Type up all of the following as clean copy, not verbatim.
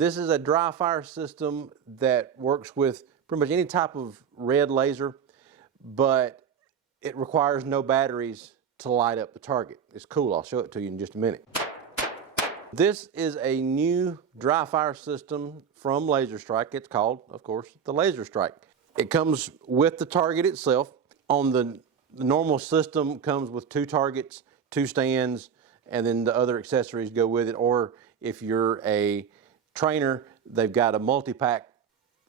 This is a dry fire system that works with pretty much any type of red laser, but it requires no batteries to light up the target. It's cool. I'll show it to you in just a minute. This is a new dry fire system from Laser Strike. It's called, of course, the Laser Strike. It comes with the target itself. On the normal system, comes with 2 targets, 2 stands, and then the other accessories go with it. Or if you're a trainer, they've got a multi-pack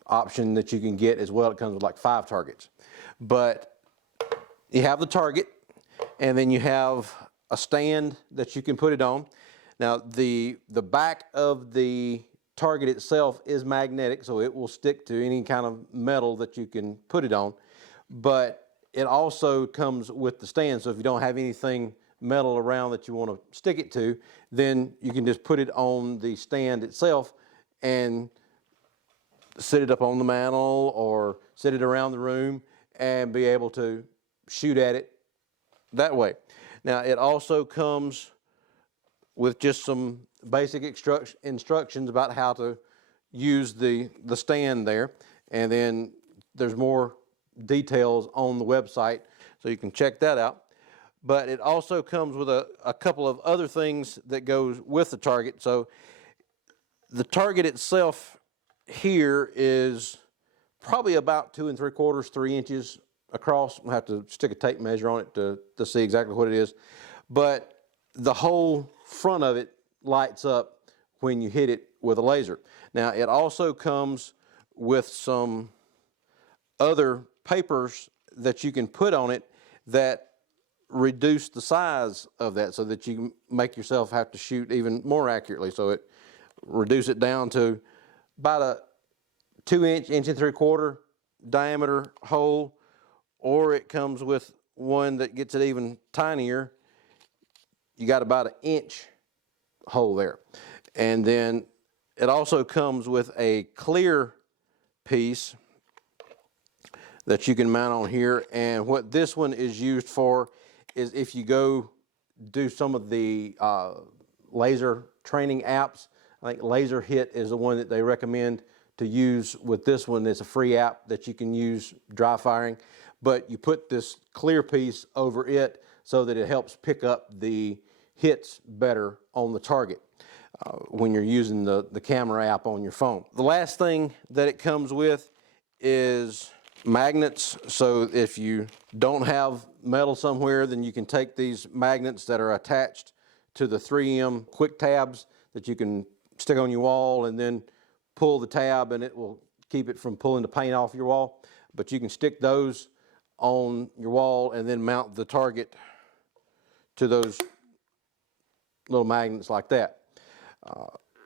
option that you can get as well. It comes with like 5 targets. But you have the target, and then you have a stand that you can put it on. Now, the back of the target itself is magnetic, so it will stick to any kind of metal that you can put it on. But it also comes with the stand, so if you don't have anything metal around that you want to stick it to, then you can just put it on the stand itself and sit it up on the mantle or sit it around the room and be able to shoot at it that way. Now, it also comes with just some basic instructions about how to use the stand there. And then there's more details on the website, so you can check that out. But it also comes with a couple of other things that goes with the target. So the target itself here is probably about 2 3/4, 3 inches across. We'll have to stick a tape measure on it to see exactly what it is. But the whole front of it lights up when you hit it with a laser. Now, it also comes with some other papers that you can put on it that reduce the size of that, so that you can make yourself have to shoot even more accurately. So it reduce it down to about a 2-inch, 1 3/4 diameter hole, or it comes with one that gets it even tinier. You got about 1 inch hole there. And then it also comes with a clear piece that you can mount on here. And what this one is used for is if you go do some of the laser training apps. I think Laser Hit is the one that they recommend to use with this one. It's a free app that you can use dry firing, but you put this clear piece over it so that it helps pick up the hits better on the target when you're using the camera app on your phone. The last thing that it comes with is magnets. So if you don't have metal somewhere, then you can take these magnets that are attached to the 3M quick tabs that you can stick on your wall, and then pull the tab and it will keep it from pulling the paint off your wall. But you can stick those on your wall and then mount the target to those little magnets like that.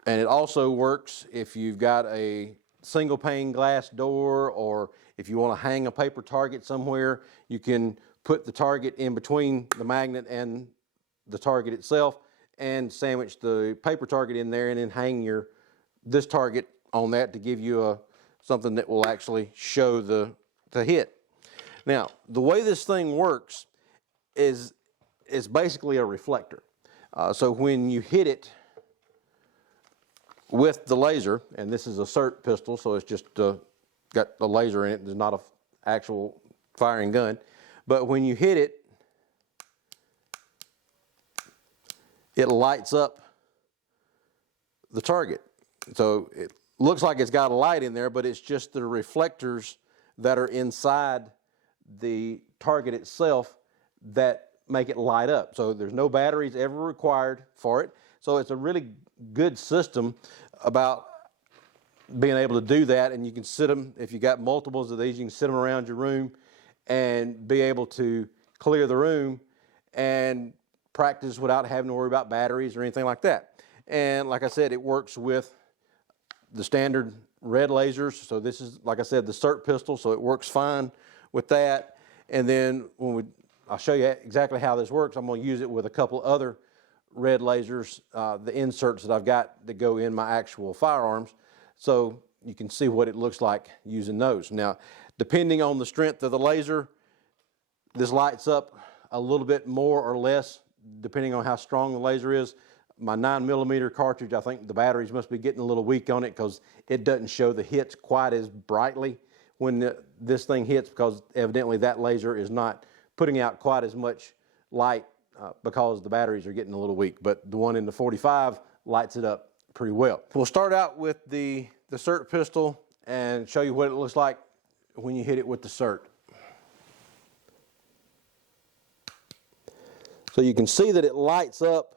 And it also works if you've got a single pane glass door, or if you want to hang a paper target somewhere, you can put the target in between the magnet and the target itself and sandwich the paper target in there, and then hang this target on that to give you something that will actually show the hit. Now, the way this thing works is basically a reflector. So when you hit it with the laser, and this is a SIRT pistol, so it's just got the laser in it. There's not an actual firing gun. But when you hit it, it lights up the target. So it looks like it's got a light in there, but it's just the reflectors that are inside the target itself that make it light up. So there's no batteries ever required for it. So it's a really good system about being able to do that. And you can sit them, if you got multiples of these, you can sit them around your room and be able to clear the room and practice without having to worry about batteries or anything like that. And like I said, it works with the standard red lasers. So this is, like I said, the SIRT pistol, so it works fine with that. And then I'll show you exactly how this works. I'm going to use it with a couple other red lasers, the inserts that I've got that go in my actual firearms, so you can see what it looks like using those. Now, depending on the strength of the laser, this lights up a little bit more or less, depending on how strong the laser is. my 9mm cartridge, I think the batteries must be getting a little weak on it because it doesn't show the hits quite as brightly when this thing hits, because evidently that laser is not putting out quite as much light because the batteries are getting a little weak. But the one in the 45 lights it up pretty well. We'll start out with the SIRT pistol and show you what it looks like when you hit it with the SIRT. So you can see that it lights up,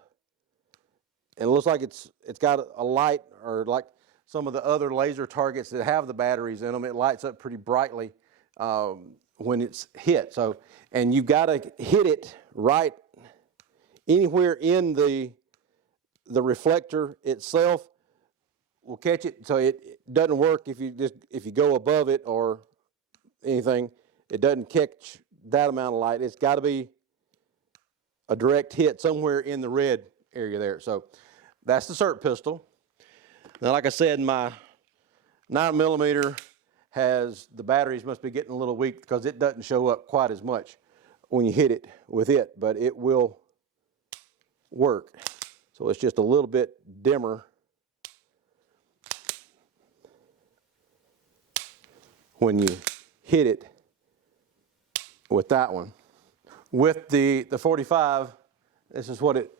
and it looks like it's got a light, or like some of the other laser targets that have the batteries in them, it lights up pretty brightly when it's hit. So, and you've got to hit it right anywhere in the reflector itself will catch it. So it doesn't work if you go above it or anything. It doesn't catch that amount of light. It's got to be a direct hit somewhere in the red area there. So that's the SIRT pistol. Now, like I said, my 9mm has, the batteries must be getting a little weak because it doesn't show up quite as much when you hit it with it, but it will work. So it's just a little bit dimmer when you hit it with that one. With the 45, this is what it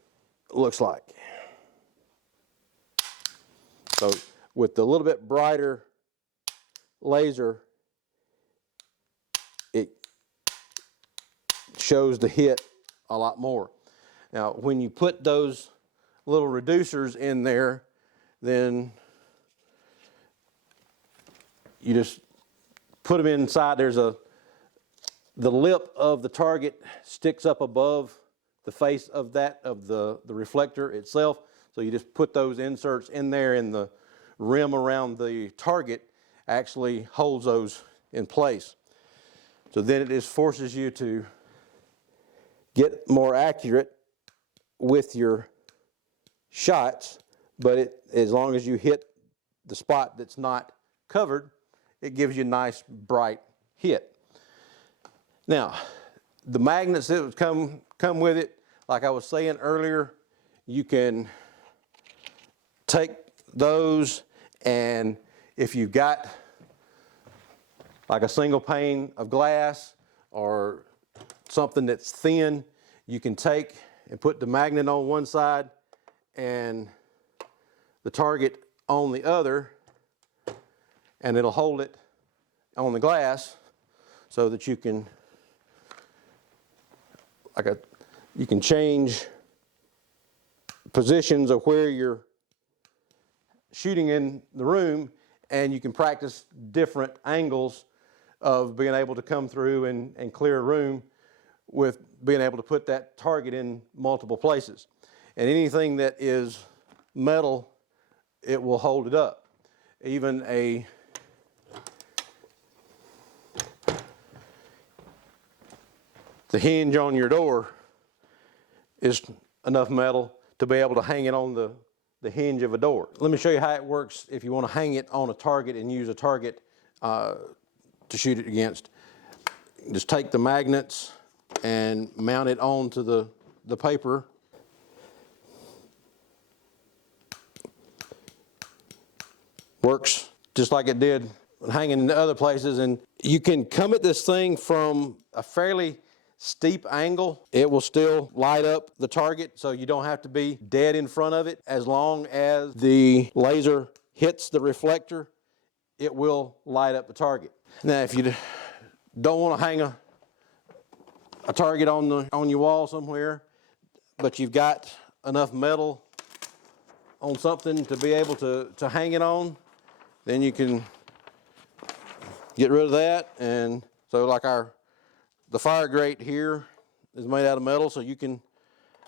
looks like. So with the little bit brighter laser, it shows the hit a lot more. Now, when you put those little reducers in there, then you just put them inside. There's the lip of the target sticks up above the face of the reflector itself. So you just put those inserts in there, and the rim around the target actually holds those in place. So then it just forces you to get more accurate with your shots, but as long as you hit the spot that's not covered, it gives you a nice bright hit. Now, the magnets that would come with it, like I was saying earlier, you can take those, and if you've got like a single pane of glass or something that's thin, you can take and put the magnet on one side and the target on the other, and it'll hold it on the glass so that you can you can change positions of where you're shooting in the room, and you can practice different angles of being able to come through and clear a room with being able to put that target in multiple places. And anything that is metal, it will hold it up. Even the hinge on your door is enough metal to be able to hang it on the hinge of a door. Let me show you how it works if you want to hang it on a target and use a target to shoot it against. Just take the magnets and mount it onto the paper. Works just like it did hanging in other places, and you can come at this thing from a fairly steep angle. It will still light up the target, so you don't have to be dead in front of it. As long as the laser hits the reflector, it will light up the target. Now, if you don't want to hang a target on your wall somewhere, but you've got enough metal on something to be able to hang it on, then you can get rid of that. And so like the fire grate here is made out of metal, so you can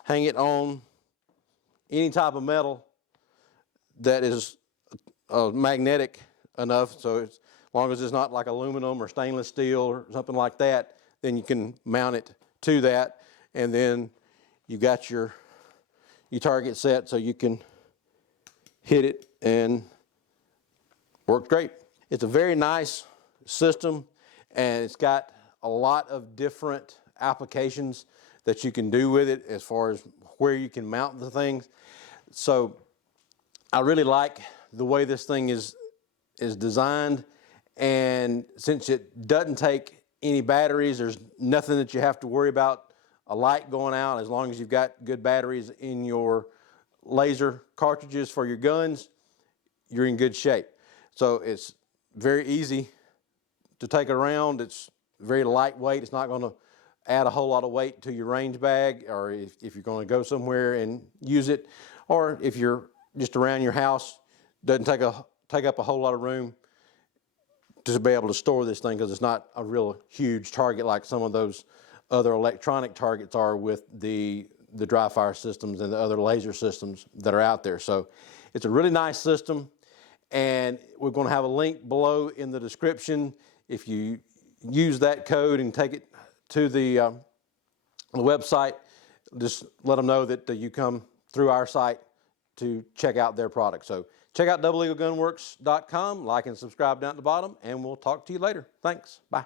hang it on any type of metal that is magnetic enough. So as long as it's not like aluminum or stainless steel or something like that, then you can mount it to that, and then you got your target set so you can hit it, and works great. It's a very nice system, and it's got a lot of different applications that you can do with it as far as where you can mount the things. So I really like the way this thing is designed, and since it doesn't take any batteries, there's nothing that you have to worry about a light going out. As long as you've got good batteries in your laser cartridges for your guns, you're in good shape. So it's very easy to take it around. It's very lightweight. It's not going to add a whole lot of weight to your range bag, or if you're going to go somewhere and use it, or if you're just around your house, doesn't take up a whole lot of room to be able to store this thing, because it's not a real huge target like some of those other electronic targets are with the dry fire systems and the other laser systems that are out there. So it's a really nice system, and we're going to have a link below in the description. If you use that code and take it to the website, just let them know that you come through our site to check out their product. So check out doubleeaglegunworks.com, like and subscribe down at the bottom, and we'll talk to you later. Thanks. Bye.